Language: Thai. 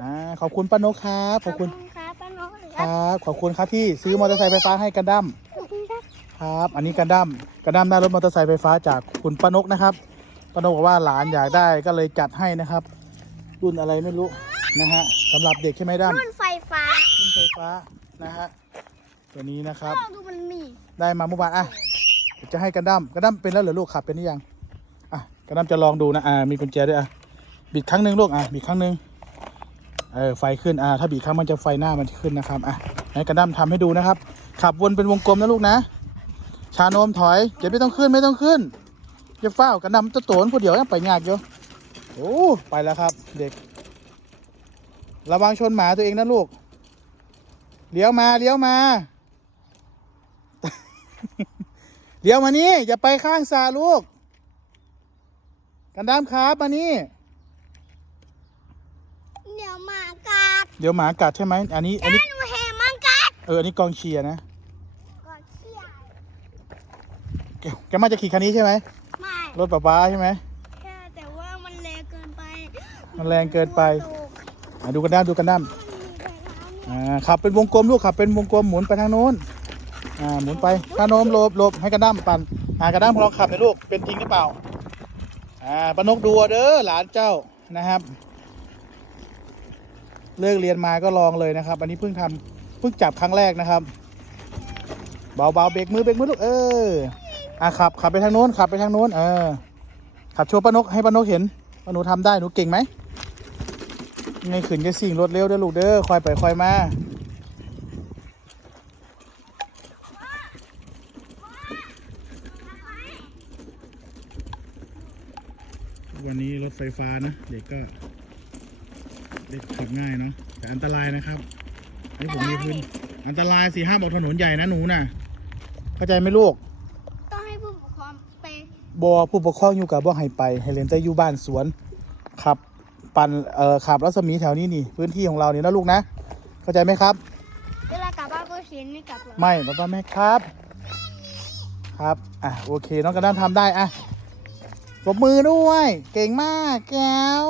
อ่าขอบคุณป้านกครับขอบคุณครับป้าน้องครับขอบคุณครับที่ซื้อมอเตอร์ไซค์ไฟฟ้าให้กันดั้มขอบคุณครับครับ อันนี้กันดั้มกันดั้มได้รถมอเตอร์ไซค์ไฟฟ้าจากคุณป้านกนะครับป้านกบอกว่าหลานอยากได้ก็เลยจัดให้นะครับ รุ่นอะไรไม่รู้นะฮะสำหรับเด็กใช่ไหมดั้มรุ่นไฟฟ้ารุ่นไฟฟ้านะฮะตัวนี้นะครับลองดูมันมีได้มาเมื่อวานอะเดี๋ยวจะให้กันดั้มกันดั้มเป็นแล้วเหรอลูกขับเป็นหรือยังอะกันดั้มจะลองดูนะอ่ามีกุญแจด้วยอะบิดครั้งหนึ่งลูกอะบิดครั้งหนึ่ง เออไฟขึ้นอ่าถ้าบิดครั้งมันจะไฟหน้ามันขึ้นนะครับอะให้กันดั้มทำให้ดูนะครับ ขับวนเป็นวงกลมนะลูกนะ ชาโนมถอยเดี๋ยวไม่ต้องขึ้นไม่ต้องขึ้นจะเฝ้ากันดั้มจะโตนผู้เดียวไปยากอยู่โอ้ไปแล้วครับ เด็ก ระวังชนหมาตัวเองนะลูกเลี้ยวมาเลี้ยวมาเดี๋ยวมานี่อย่าไปข้างสาลูก กันดามครับมานี่เดี๋ยวหมา เดี๋ยวหมากัดใช่ไหมอันนี้อันนี้หนูเห็นมันกัดเอออันนี้กองเชียร์นะก่อนเชี่ยแกแกมาจะขี่คันนี้ใช่ไหมไม่รถป๊าป๊าใช่ไหมแค่แต่ว่ามันแรงเกินไปมันแรงเกินไปตกอะดูกันด้ามดูกันด้ามมันมีแต่น้ำอ่าขับเป็นวงกลมลูกขับเป็นวงกลมหมุนไปทางโน้นอ่าหมุนไปข้างโน้มหลบหลบให้กันด้ามปั่นอ่ากระด้ามลองขับเลยลูกเป็นจริงหรือเปล่าอ่าปานกดูเอาเด้อหลานเจ้านะครับ เลิกเรียนมาก็ลองเลยนะครับ อันนี้เพิ่งทำเพิ่งจับครั้งแรกนะครับเบาเบาๆเบรกมือเบรกมือลูกเอออะขับขับไปทางโน้นขับไปทางโน้นเออขับโชว์ป้านกให้ป้านกเห็นว่าหนูทำได้หนูเก่งไหมไงขืนจะสิ่งรถเร็วเด้อลูกเด้อคอยไปคอยมาวันนี้รถไฟฟ้านะ เด็กก็ เด็กขับง่ายเนาะแต่อันตรายนะครับให้ผมมีพื้นอันตรายสี่ห้ามออกถนนใหญ่นะหนูน่ะ เข้าใจไหมลูก ต้องให้ผู้ปกครองไปบอผู้ปกครองอยู่กับบ่ให้ไป ให้เล่นแต่อยู่บ้านสวนขับปั่นเอ่อขับรัศมีแถวนี้นี่พื้นที่ของเรานี่นะลูกนะ เข้าใจไหมครับ เวลากลับบ้านก็เขียนไม่กลับหรอกไม่ป้าป้าแม่ครับ ครับอะโอเคน้องกระด้านทำได้อะปรบมือด้วย เก่งมากแก้ว